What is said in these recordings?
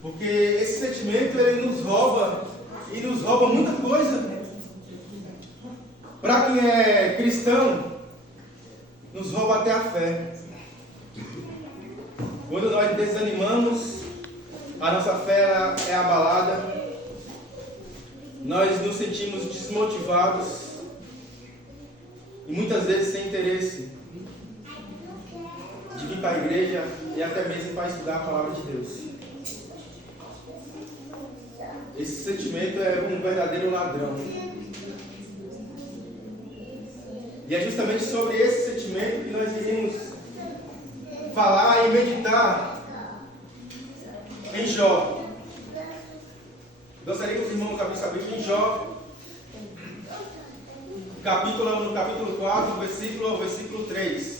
Porque esse sentimento ele nos rouba, e nos rouba muita coisa. Para quem é cristão, nos rouba até a fé. Quando nós desanimamos, a nossa fé é abalada, nós nos sentimos desmotivados e muitas vezes sem interesse de vir para a igreja e até mesmo para estudar a palavra de Deus. Esse sentimento é um verdadeiro ladrão. E é justamente sobre esse sentimento que nós iremos falar e meditar em Jó. Gostaria que os irmãos abrissem a Bíblia em Jó, no capítulo 4, versículo 3.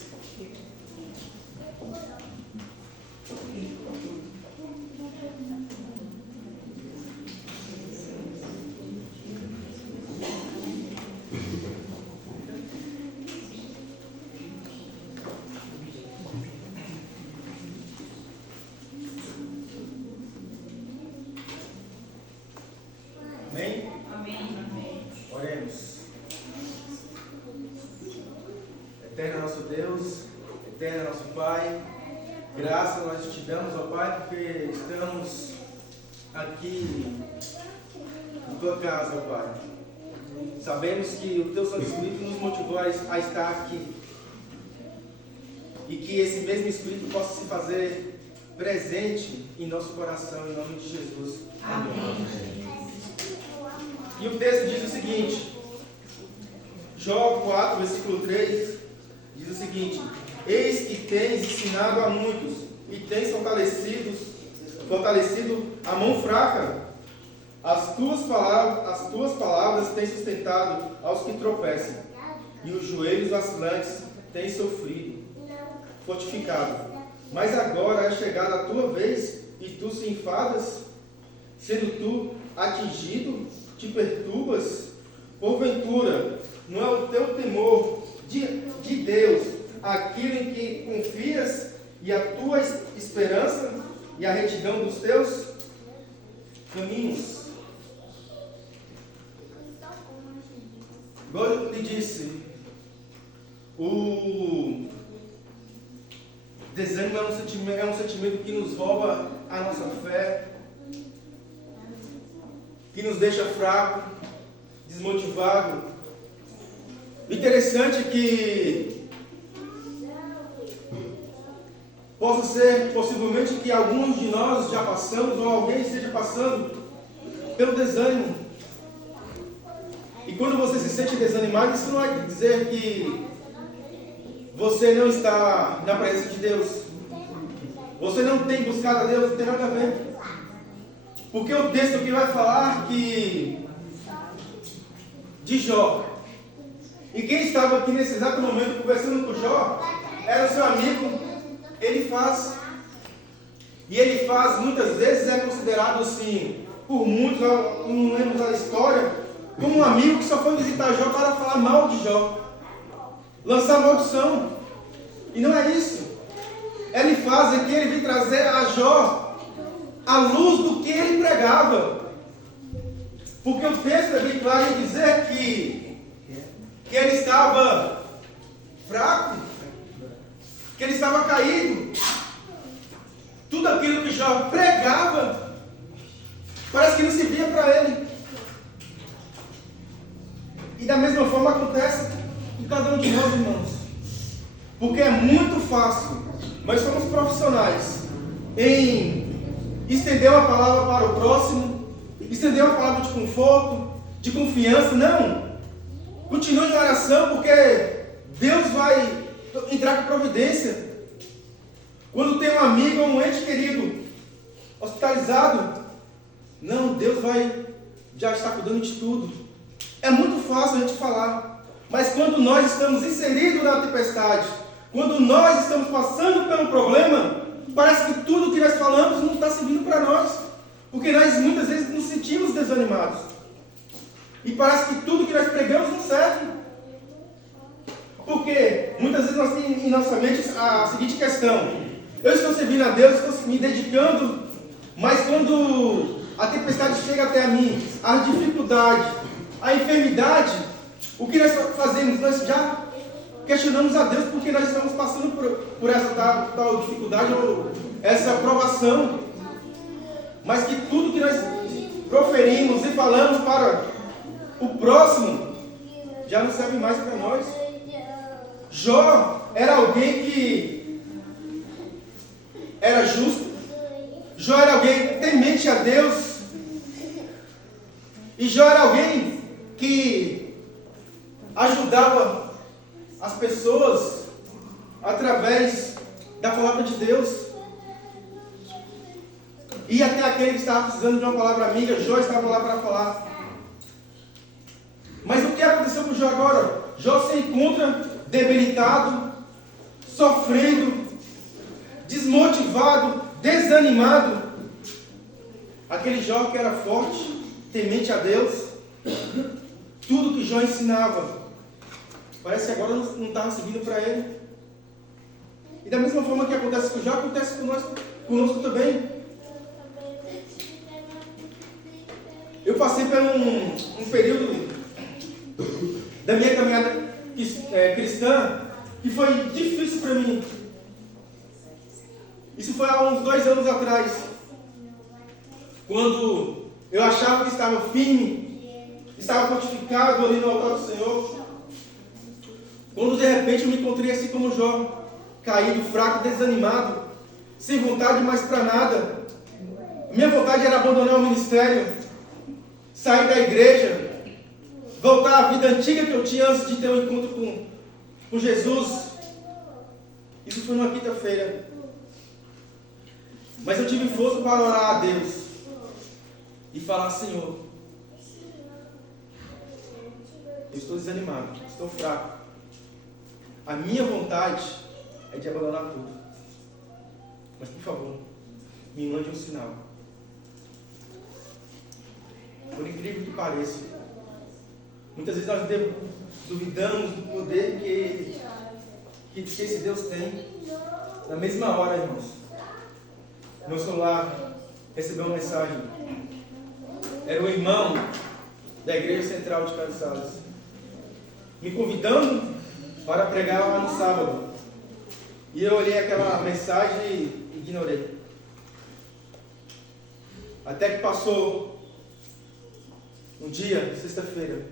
Amém? Amém. Oremos. Eterno nosso Deus, eterno nosso Pai, graças nós te damos, ó Pai, porque estamos aqui em tua casa, ó Pai. Sabemos que o teu Santo Espírito nos motivou a estar aqui. E que esse mesmo Espírito possa se fazer presente em nosso coração, em nome de Jesus. Amém. E o texto diz o seguinte, Jó 4, versículo 3, diz o seguinte: eis que tens ensinado a muitos, e tens fortalecido a mão fraca. As tuas palavras têm sustentado aos que tropeçam, e os joelhos vacilantes têm sofrido, fortificado. Mas agora é chegada a tua vez, e tu se enfadas, sendo tu atingido, te perturbas. Porventura, não é o teu temor de Deus aquilo em que confias, e a tua esperança e a retidão dos teus caminhos? Igual eu lhe disse, o desânimo é um sentimento que nos rouba a nossa fé, que nos deixa fraco, desmotivado. O interessante é que possa ser possivelmente que alguns de nós já passamos, ou alguém esteja passando pelo desânimo. E quando você se sente desanimado, isso não é dizer que você não está na presença de Deus, você não tem buscado a Deus, não tem nada a ver. Porque o texto aqui vai falar que de Jó. E quem estava aqui nesse exato momento conversando com Jó era o seu amigo Elifaz. E Elifaz muitas vezes é considerado assim, por muitos, não lemos a história, como um amigo que só foi visitar Jó para falar mal de Jó, lançar maldição. E não é isso. Elifaz aqui ele vem trazer a Jó à luz do que ele pregava. Porque o texto é bem claro em dizer que ele estava fraco, que ele estava caído. Tudo aquilo que Jó pregava, parece que não servia para ele. E da mesma forma acontece com cada um de nós, irmãos. Porque é muito fácil, nós somos profissionais em estender uma palavra para o próximo, estender uma palavra de conforto, de confiança. Não! Continue em oração, porque Deus vai entrar com providência. Quando tem um amigo ou um ente querido hospitalizado, não, Deus vai já estar cuidando de tudo. É muito fácil a gente falar, mas quando nós estamos inseridos na tempestade, quando nós estamos passando pelo problema, parece que tudo que nós falamos não está servindo para nós, porque nós muitas vezes nos sentimos desanimados, e parece que tudo que nós pregamos não serve, porque muitas vezes nós temos em nossa mente a seguinte questão: eu estou servindo a Deus, estou me dedicando, mas quando quando a tempestade chega até a mim, a dificuldade, a enfermidade, o que nós fazemos? Nós já questionamos a Deus porque nós estamos passando por essa tal dificuldade ou essa provação. Mas que tudo que nós proferimos e falamos para o próximo já não serve mais para nós. Jó era alguém que era justo. Jó era alguém temente a Deus. E Jó era alguém que ajudava as pessoas através da palavra de Deus. E até aquele que estava precisando de uma palavra amiga, Jó estava lá para falar. Mas o que aconteceu com Jó agora? Jó se encontra debilitado, sofrendo, desmotivado, desanimado. Aquele Jó que era forte, temente a Deus, tudo que Jó ensinava, parece que agora não estava seguindo para ele. E da mesma forma que acontece com Jó, acontece conosco também. Eu passei por um período da minha caminhada cristã que foi difícil para mim. Isso foi há uns 2 anos atrás, quando eu achava que estava firme, estava fortificado ali no altar do Senhor. Quando de repente eu me encontrei assim como Jó, caído, fraco, desanimado, sem vontade mais para nada. Minha vontade era abandonar o ministério, sair da igreja, voltar à vida antiga que eu tinha antes de ter um encontro com Jesus. Isso foi numa quinta-feira. Mas eu tive força para orar a Deus e falar: Senhor, eu estou desanimado, estou fraco. A minha vontade é de abandonar tudo. Mas por favor, me mande um sinal. Por incrível que pareça, muitas vezes nós duvidamos do poder que esse Deus tem. Na mesma hora, irmãos, meu celular recebeu uma mensagem. Era o irmão da Igreja Central de Cansadas, me convidando para pregar lá no sábado. E eu olhei aquela mensagem e ignorei. Até que passou um dia, sexta-feira.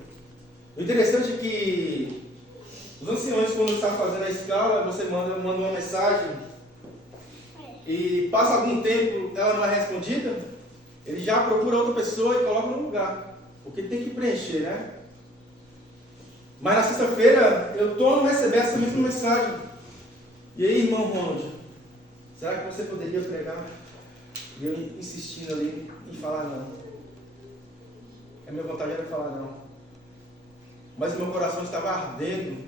O interessante é que os anciões, quando estão fazendo a escala, você manda uma mensagem e passa algum tempo, ela não é respondida, ele já procura outra pessoa e coloca no lugar, porque tem que preencher, né? Mas na sexta-feira eu torno a receber essa mesma mensagem. E aí, irmão Ronald, será que você poderia pregar? E eu insistindo ali em falar não. A minha vontade era falar não. Mas o meu coração estava ardendo.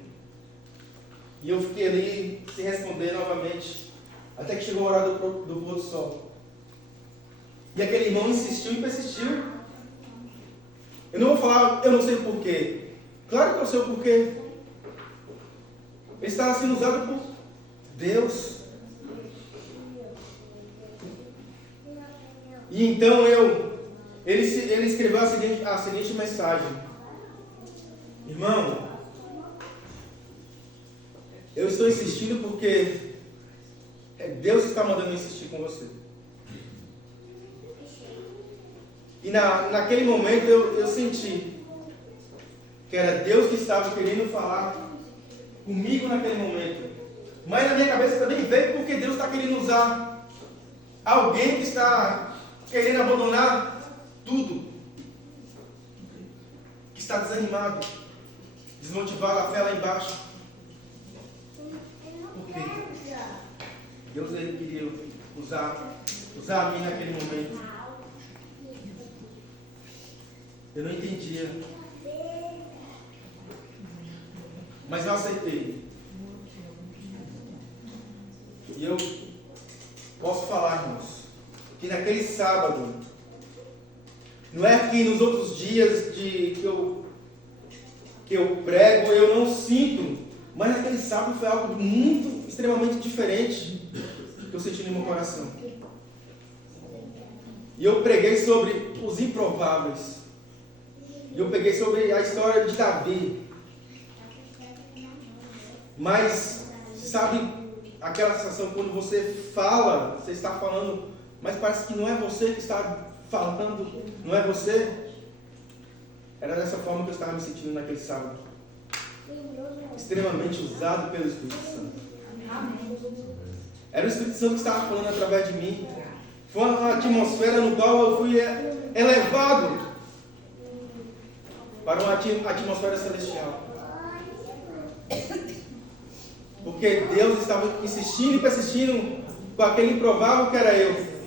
E eu fiquei ali sem responder novamente. Até que chegou a hora do pôr do sol. E aquele irmão insistiu e persistiu. Eu não vou falar, eu não sei o porquê. Claro que eu sei o porquê. Ele estava sendo usado por Deus. E então ele escreveu a seguinte mensagem: irmão, eu estou insistindo porque Deus está mandando eu insistir com você. E naquele momento eu senti que era Deus que estava querendo falar comigo naquele momento. Mas na minha cabeça também veio porque Deus está querendo usar alguém que está querendo abandonar tudo, que está desanimado, desmotivado, a fé lá embaixo. Por quê? Deus ele queria usar a mim naquele momento. Eu não entendia, mas eu aceitei. E eu posso falar, irmãos, que naquele sábado, não é que nos outros dias que eu prego eu não sinto, mas naquele sábado foi algo muito, extremamente diferente que eu senti no meu coração. E eu preguei sobre os improváveis. E eu peguei sobre a história de Davi. Mas, sabe aquela sensação quando você fala, você está falando, mas parece que não é você que está falando, não é você? Era dessa forma que eu estava me sentindo naquele sábado. Extremamente usado pelo Espírito Santo. Era o Espírito Santo que estava falando através de mim. Foi uma atmosfera no qual eu fui elevado para uma atmosfera celestial. Porque Deus estava insistindo e persistindo com aquele improvável que era eu.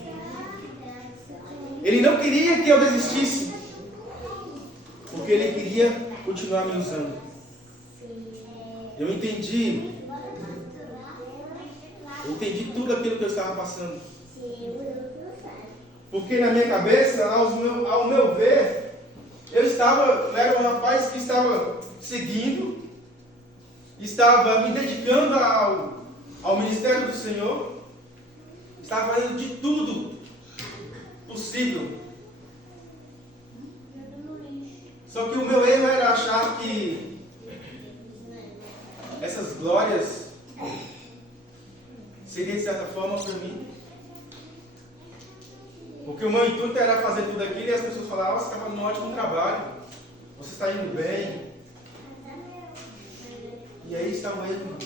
Ele não queria que eu desistisse, porque Ele queria continuar me usando. Eu entendi tudo aquilo que eu estava passando. Porque na minha cabeça, ao meu ver, eu era um rapaz que estava seguindo, estava me dedicando ao ministério do Senhor, estava fazendo de tudo possível. Só que o meu erro era achar que essas glórias seriam de certa forma para mim. Porque o meu intuito era fazer tudo aquilo e as pessoas falavam: você está fazendo um ótimo trabalho, você está indo bem. E aí está o erro, irmãos.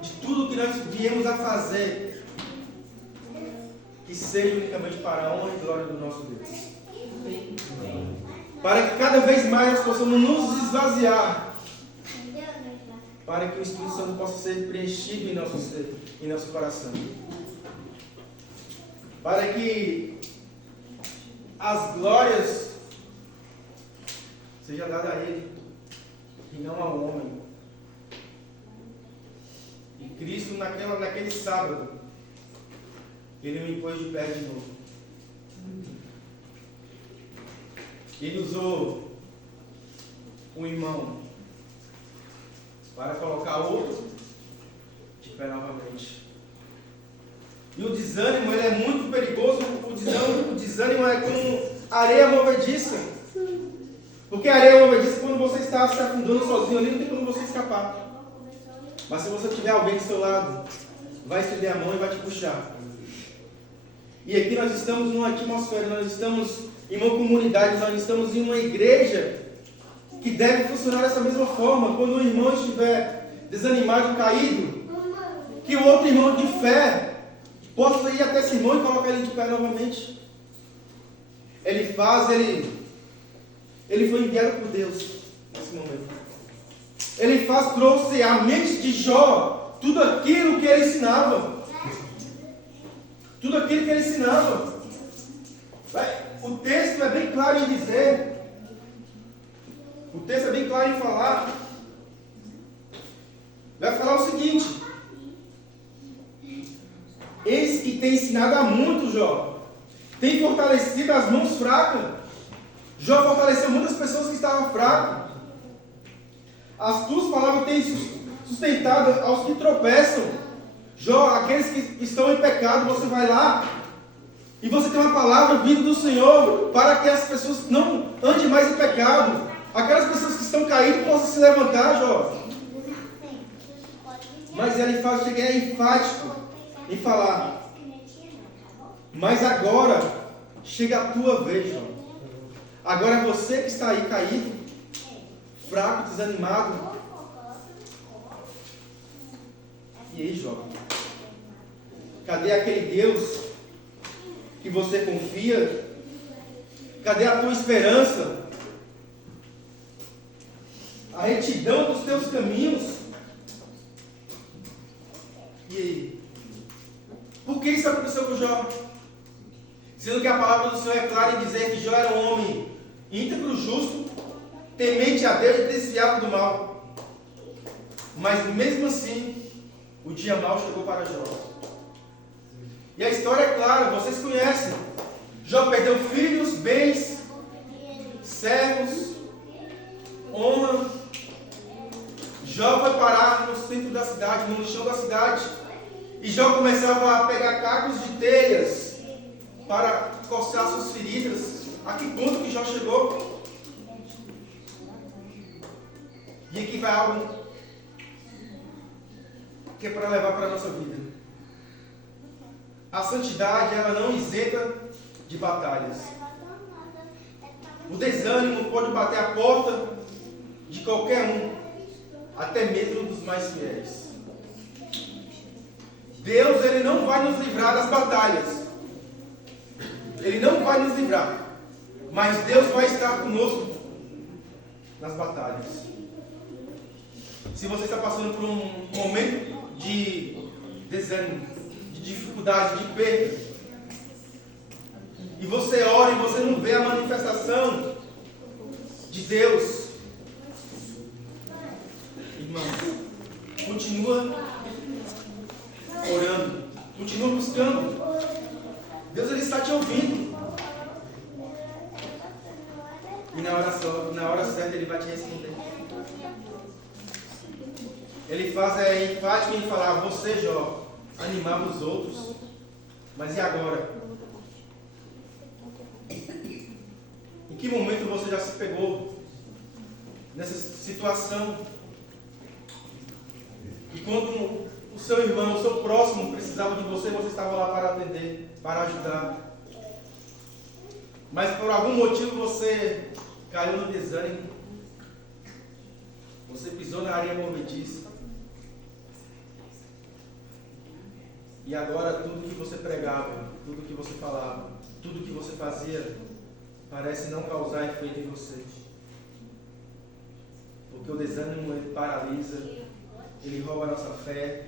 De tudo que nós viemos a fazer, que seja unicamente para a honra e glória do nosso Deus. Para que cada vez mais nós possamos nos esvaziar, para que o Espírito Santo possa ser preenchido em nosso ser, em nosso coração. Para que as glórias sejam dadas a Ele e não ao homem. E Cristo naquele sábado, Ele me pôs de pé de novo. Ele usou um irmão para colocar outro de pé novamente. E o desânimo, ele é muito perigoso. O desânimo é como areia movediça. Porque a areia movediça, quando você está se afundando sozinho ali, não tem como você escapar. Mas se você tiver alguém do seu lado, vai estender a mão e vai te puxar. E aqui nós estamos numa atmosfera, nós estamos em uma comunidade, nós estamos em uma igreja que deve funcionar dessa mesma forma. Quando um irmão estiver desanimado, caído, que o outro irmão de fé possa ir até esse irmão e colocar ele de pé novamente. Ele foi enviado por Deus nesse momento. Trouxe à mente de Jó tudo aquilo que ele ensinava. Tudo aquilo que ele ensinava. O texto é bem claro em dizer. O texto é bem claro em falar. Vai falar o seguinte: eis que tem ensinado a muito, Jó. Tem fortalecido as mãos fracas. Jó fortaleceu muitas pessoas que estavam fracas. As tuas palavras têm sustentado aos que tropeçam. Jó, aqueles que estão em pecado, você vai lá e você tem uma palavra vinda do Senhor para que as pessoas não andem mais em pecado. Aquelas pessoas que estão caídas possam se levantar, Jó. Mas ele chega enfático em falar: mas agora chega a tua vez, Jó. Agora você que está aí caído, fraco, desanimado. E aí, Jó? Cadê aquele Deus que você confia? Cadê a tua esperança? A retidão dos teus caminhos? E aí? Por que isso aconteceu com Jó? Sendo que a palavra do Senhor é clara em dizer que Jó era um homem íntegro, justo, temente a Deus e desviado do mal. Mas mesmo assim, o dia mau chegou para Jó. E a história é clara, vocês conhecem. Jó perdeu filhos, bens, servos, honra. Jó foi parar no centro da cidade, no lixão da cidade. E Jó começava a pegar cacos de telhas para coçar suas feridas. A que ponto que Jó chegou? E aqui vai algo que é para levar para a nossa vida. A santidade, ela não isenta de batalhas. O desânimo pode bater a porta de qualquer um, até mesmo dos mais fiéis. Deus, Ele não vai nos livrar das batalhas. Ele não vai nos livrar. Mas Deus vai estar conosco nas batalhas. Se você está passando por um momento de desânimo, de dificuldade, de perda, e você ora e você não vê a manifestação de Deus, irmãos, continua orando, continua buscando. Deus, Ele está te ouvindo. E na hora certa Ele vai te responder. Ele faz enfático em falar: você, Jó, animava os outros, mas e agora? Em que momento você já se pegou nessa situação? E quando o seu irmão, o seu próximo precisava de você, você estava lá para atender, para ajudar. Mas por algum motivo você caiu no desânimo. Você pisou na areia movediça. E agora tudo que você pregava, tudo que você falava, tudo que você fazia, parece não causar efeito em você. Porque o desânimo, ele paralisa, ele rouba a nossa fé,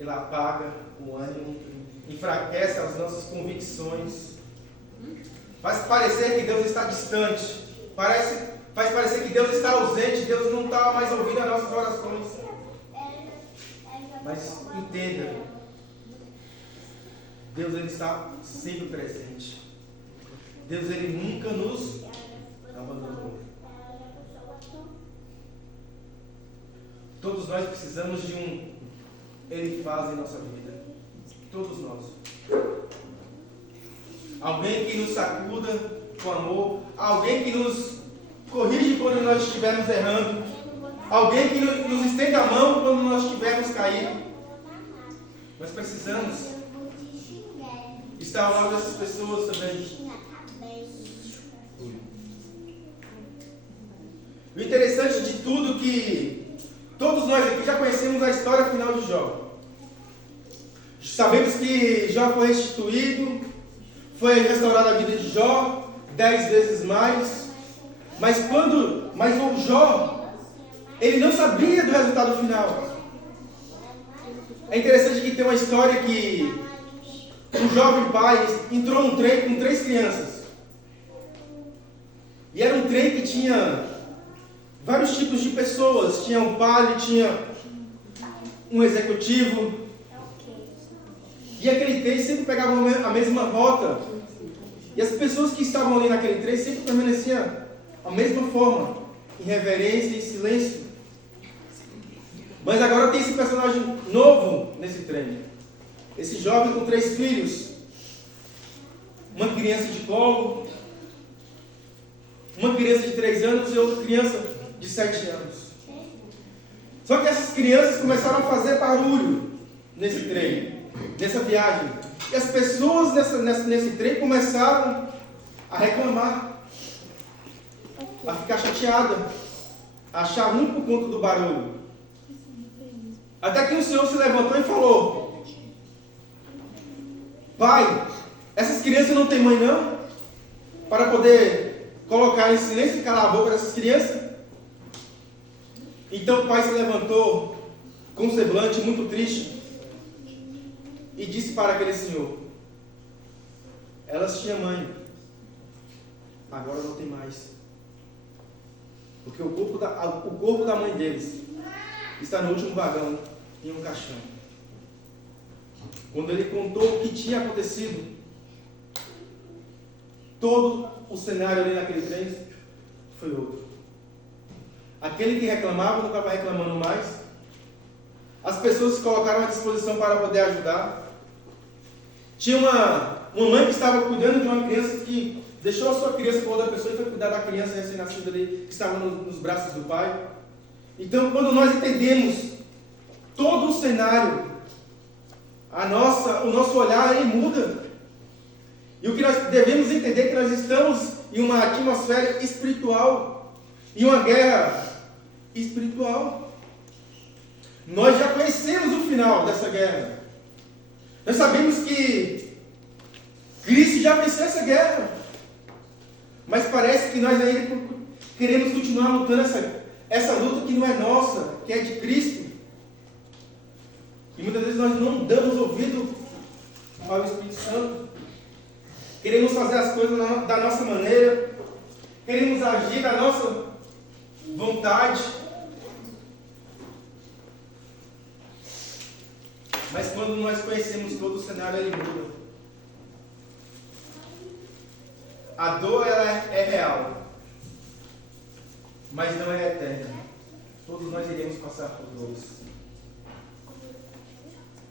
ele apaga o ânimo, enfraquece as nossas convicções, faz parecer que Deus está distante, faz parecer que Deus está ausente, Deus não está mais ouvindo as nossas orações. Mas entenda, Deus, Ele está sempre presente. Deus, Ele nunca nos abandonou. Todos nós precisamos de um Ele faz em nossa vida. Todos nós. Alguém que nos sacuda com amor. Alguém que nos corrige quando nós estivermos errando. Alguém que nos estende a mão quando nós estivermos caídos. Nós precisamos estar ao lado dessas pessoas também. O interessante de tudo é que todos nós aqui já conhecemos a história final de Jó. Sabemos que Jó foi restituído, foi restaurada a vida de Jó 10 vezes mais. Mas o Jó, ele não sabia do resultado final. É interessante que tem uma história que um jovem pai entrou num trem com 3 crianças. E era um trem que tinha vários tipos de pessoas. Tinha um padre, tinha um executivo. E aquele trem sempre pegava a mesma rota. E as pessoas que estavam ali naquele trem sempre permaneciam da mesma forma, em reverência e silêncio. Mas agora tem esse personagem novo nesse trem. Esse jovem com 3 filhos, uma criança de colo, uma criança de 3 anos e outra criança de 7 anos. Só que essas crianças começaram a fazer barulho nesse trem, nessa viagem. E as pessoas nesse trem começaram a reclamar, a ficar chateadas, a achar ruim por conta do barulho. Até que o Senhor se levantou e falou: pai, essas crianças não têm mãe não? Para poder colocar em silêncio e calar a boca dessas crianças? Então o pai se levantou com um semblante muito triste e disse para aquele senhor: elas tinham mãe, agora não tem mais. Porque o corpo da mãe deles está no último vagão, em um caixão. Quando ele contou o que tinha acontecido, todo o cenário ali naquele trem foi outro. Aquele que reclamava não estava reclamando mais. As pessoas se colocaram à disposição para poder ajudar. Tinha uma mãe que estava cuidando de uma criança que deixou a sua criança com outra pessoa e foi cuidar da criança recém-nascida ali, que estava nos braços do pai. Então, quando nós entendemos todo o cenário, o nosso olhar ele muda. E o que nós devemos entender é que nós estamos em uma atmosfera espiritual, em uma guerra espiritual. Nós já conhecemos o final dessa guerra. Nós sabemos que Cristo já venceu essa guerra. Mas parece que nós ainda queremos continuar lutando essa luta que não é nossa, que é de Cristo. E muitas vezes nós não damos ouvido ao Espírito Santo. Queremos fazer as coisas da nossa maneira. Queremos agir da nossa vontade. Mas quando nós conhecemos todo o cenário, ele muda. A dor ela é real, mas não é eterna. Todos nós iremos passar por dores.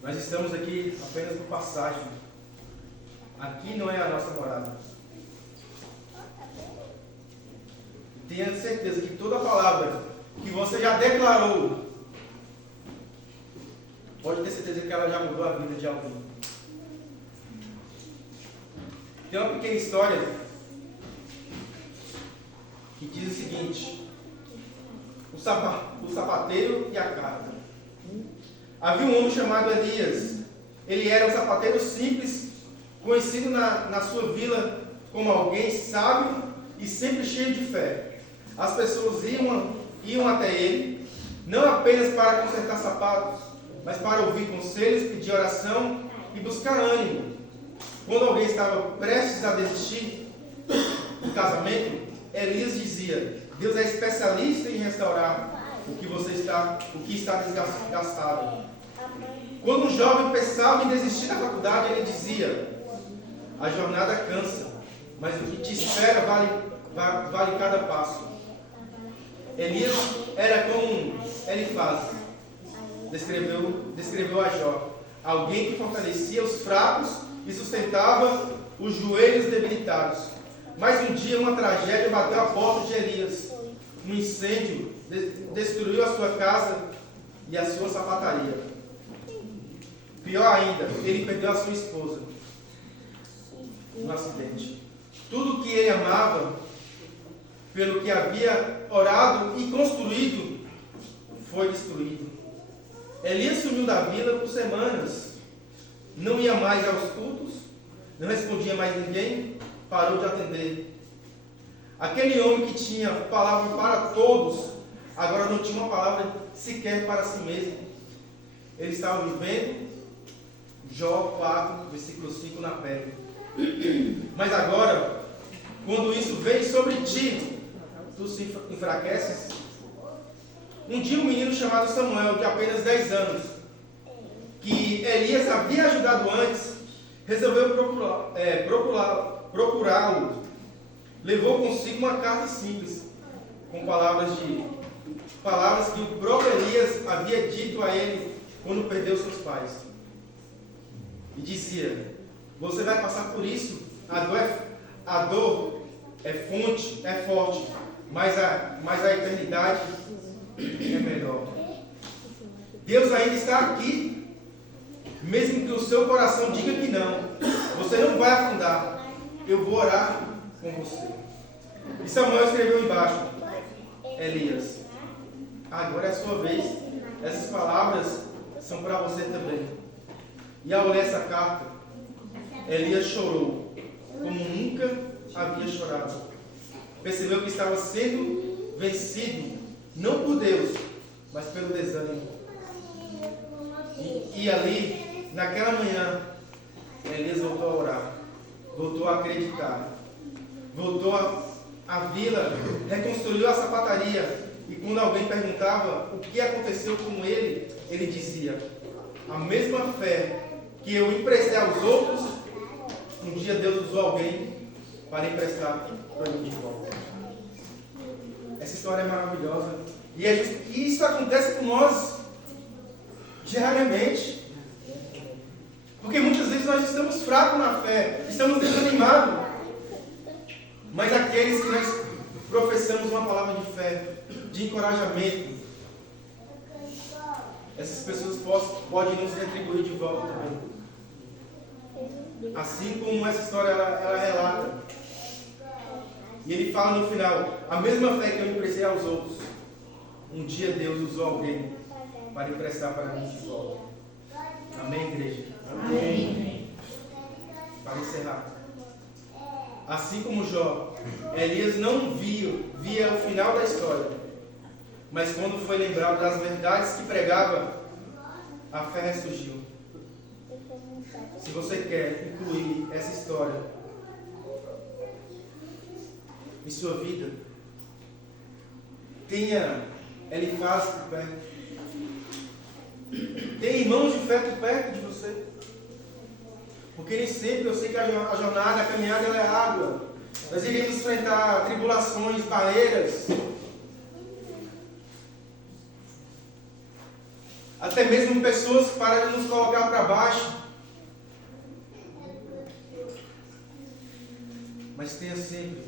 Nós estamos aqui apenas por passagem. Aqui não é a nossa morada. Tenha certeza que toda palavra que você já declarou, pode ter certeza que ela já mudou a vida de alguém. Tem uma pequena história que diz o seguinte: o sapateiro e a carta. Havia um homem chamado Elias. Ele era um sapateiro simples, conhecido na sua vila como alguém sábio e sempre cheio de fé. As pessoas iam até ele, não apenas para consertar sapatos, mas para ouvir conselhos, pedir oração e buscar ânimo. Quando alguém estava prestes a desistir do casamento, Elias dizia: Deus é especialista em restaurar o que está desgastado. Quando um jovem pensava em desistir da faculdade, ele dizia: a jornada cansa, mas o que te espera vale cada passo. Elias era como Elifaz descreveu a Jó, alguém que fortalecia os fracos e sustentava os joelhos debilitados. Mas um dia uma tragédia bateu à porta de Elias. Um incêndio destruiu a sua casa e a sua sapataria. Pior ainda, ele perdeu a sua esposa no acidente. Tudo que ele amava, pelo que havia orado e construído, foi destruído. Elias sumiu da vila por semanas. Não ia mais aos cultos, não respondia mais ninguém, parou de atender. Aquele homem que tinha palavra para todos, agora não tinha uma palavra sequer para si mesmo. Ele estava vivendo Jó 4, versículo 5 na pele. Mas agora, quando isso vem sobre ti, tu se enfraqueces. Um dia um menino chamado Samuel, de apenas 10 anos, que Elias havia ajudado antes, resolveu procurá-lo. Levou consigo uma carta simples, com palavras que o próprio Elias havia dito a ele quando perdeu seus pais. E dizia: você vai passar por isso, a dor é forte, mas a eternidade é melhor. Deus ainda está aqui, mesmo que o seu coração diga que não. Você não vai afundar. Eu vou orar com você. E Samuel escreveu embaixo: Elias, agora é a sua vez. Essas palavras são para você também. E ao ler essa carta, Elias chorou como nunca havia chorado. Percebeu que estava sendo vencido, não por Deus, mas pelo desânimo. E ali, naquela manhã, Elias voltou a orar, voltou a acreditar, voltou à vila, reconstruiu a sapataria. E quando alguém perguntava o que aconteceu com ele, ele dizia: a mesma fé que eu emprestei aos outros, um dia Deus usou alguém para emprestar para mim de volta. Essa história é maravilhosa. E isso acontece com nós diariamente. Porque muitas vezes nós estamos fracos na fé, estamos desanimados. Mas aqueles que nós professamos uma palavra de fé, de encorajamento, essas pessoas podem nos retribuir de volta também. Assim como essa história ela relata. E ele fala no final: a mesma fé que eu emprestei aos outros, um dia Deus usou alguém para emprestar para mim de volta. Amém, igreja? Amém. Para encerrar. Assim como Jó, Elias não via o final da história. Mas quando foi lembrado das verdades que pregava, a fé ressurgiu. Se você quer incluir essa história em sua vida, tenha Elifaz por perto. Tenha irmãos de fé por perto de você. Porque nem sempre, eu sei que a jornada, a caminhada ela é árdua. Nós iremos enfrentar tribulações, barreiras. Até mesmo pessoas que param de nos colocar para baixo. Mas tenha sempre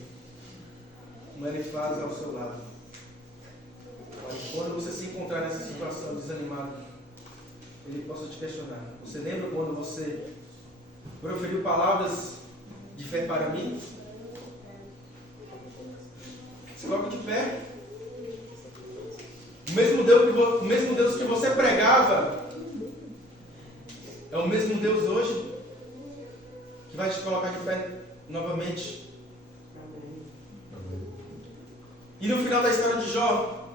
um Elifaz ao seu lado. Quando você se encontrar nessa situação desanimado, ele possa te questionar. Você lembra quando você proferiu palavras de fé para mim? Se coloca de pé. O mesmo Deus que você pregava é o mesmo Deus hoje que vai te colocar de pé novamente. E no final da história de Jó,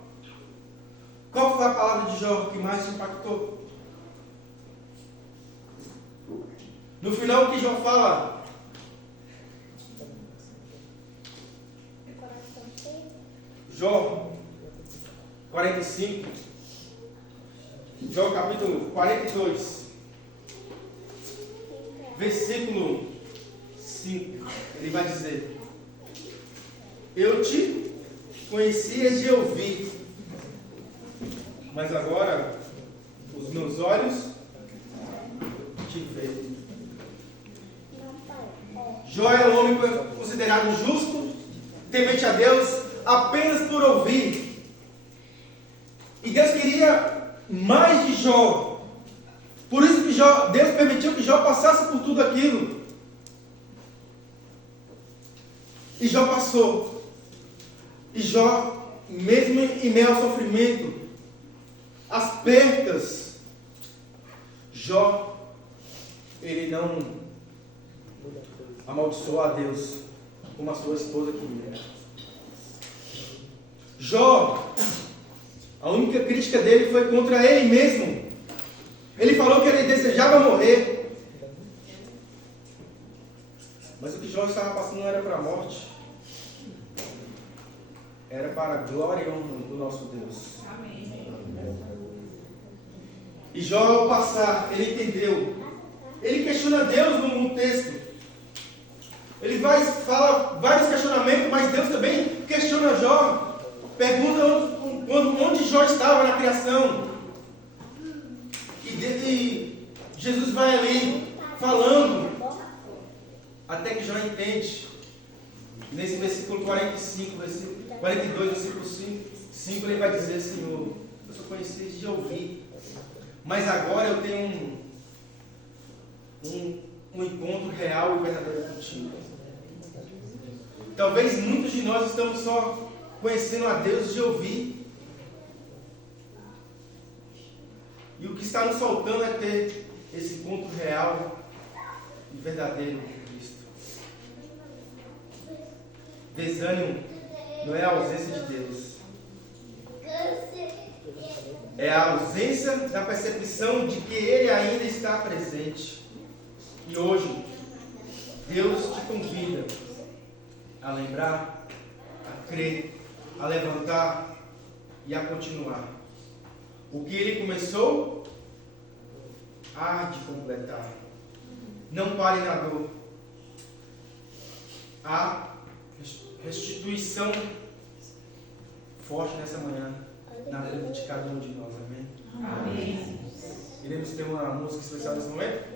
qual foi a palavra de Jó que mais te impactou? No final, o que Jó fala? Jó 45, Jó capítulo 42, versículo 5, ele vai dizer: eu te conhecia de ouvir, mas agora os meus olhos te veem. Jó era um homem considerado justo, temente a Deus, apenas por ouvir. E Deus queria mais de Jó. Por isso que Deus permitiu que Jó passasse por tudo aquilo. E Jó passou. E Jó, mesmo em meio ao sofrimento, as percas, Jó, ele não amaldiçoou a Deus como a sua esposa queria. Jó, a única crítica dele foi contra ele mesmo. Ele falou que ele desejava morrer. Mas o que Jó estava passando não era para a morte. Era para a glória e honra do nosso Deus. Amém. E Jó, ao passar, ele entendeu. Ele questiona Deus no texto. Ele fala vários questionamentos, mas Deus também questiona Jó. Pergunta onde Jó estava na criação. E Jesus vai ali falando, até que Jó entende. Nesse versículo 45, versículo 42, versículo 5, ele vai dizer: Senhor, eu só conheci de ouvir, mas agora eu tenho um encontro real e verdadeiro contigo. Talvez muitos de nós estamos só conhecendo a Deus de ouvir. E o que está nos faltando é ter esse encontro real e verdadeiro com Cristo. Desânimo não é a ausência de Deus. É a ausência da percepção de que Ele ainda está presente. E hoje, Deus te convida a lembrar, a crer, a levantar e a continuar. O que Ele começou, há de completar. Não pare na dor. Há restituição forte nessa manhã na vida de cada um de nós. Amém? Amém. Iremos ter uma música especial nesse momento.